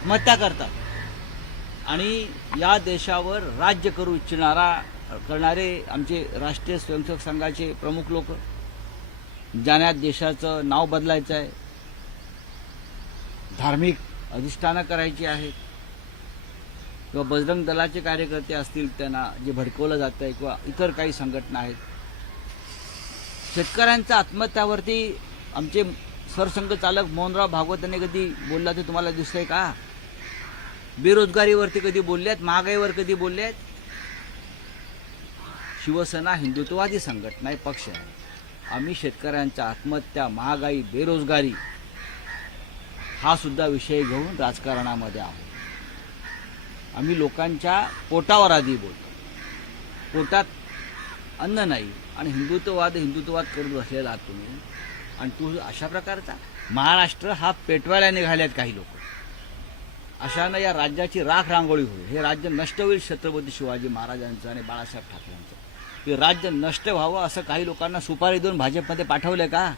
आत्महत्या करतात आणि या देशावर राज्य करू करणारे आमचे राष्ट्रीय स्वयंसेवक संघाचे प्रमुख लोक, ज्यांना देशाचं नाव बदलायचं आहे, धार्मिक अधिष्ठानं करायची आहेत, किंवा बजरंग दलाचे कार्यकर्ते असतील त्यांना जे भडकवलं जातं आहे, किंवा इतर काही संघटना आहेत, शेतकऱ्यांच्या आत्महत्यावरती आमचे सरसंघचालक मोहनराव भागवत यांनी कधी बोलला ते तुम्हाला दिसतंय का? बेरोजगारीवरती कधी बोलले आहेत? महागाईवर कधी बोलले आहेत? शिवसेना हिंदुत्ववादी संघटना आहे, पक्ष आहे. आम्ही शेतकऱ्यांच्या आत्महत्या, महागाई, बेरोजगारी हा सुद्धा विषय घेऊन राजकारणामध्ये आहोत. आम्ही लोकांच्या पोटावर आधी बोलतो. पोटात अन्न नाही आणि हिंदुत्ववाद करत बसलेला आहात तुम्ही. आणि तू अशा प्रकारचा महाराष्ट्र हा पेटवायला निघाल्यात काही लोक. अशानं या राज्याची राख रांगोळी होईल. हे राज्य नष्ट होईल छत्रपती शिवाजी महाराजांचं आणि बाळासाहेब ठाकरेंचं. हे राज्य नष्ट व्हावं असं काही लोकांना सुपारी देऊन भाजपमध्ये पाठवलंय का?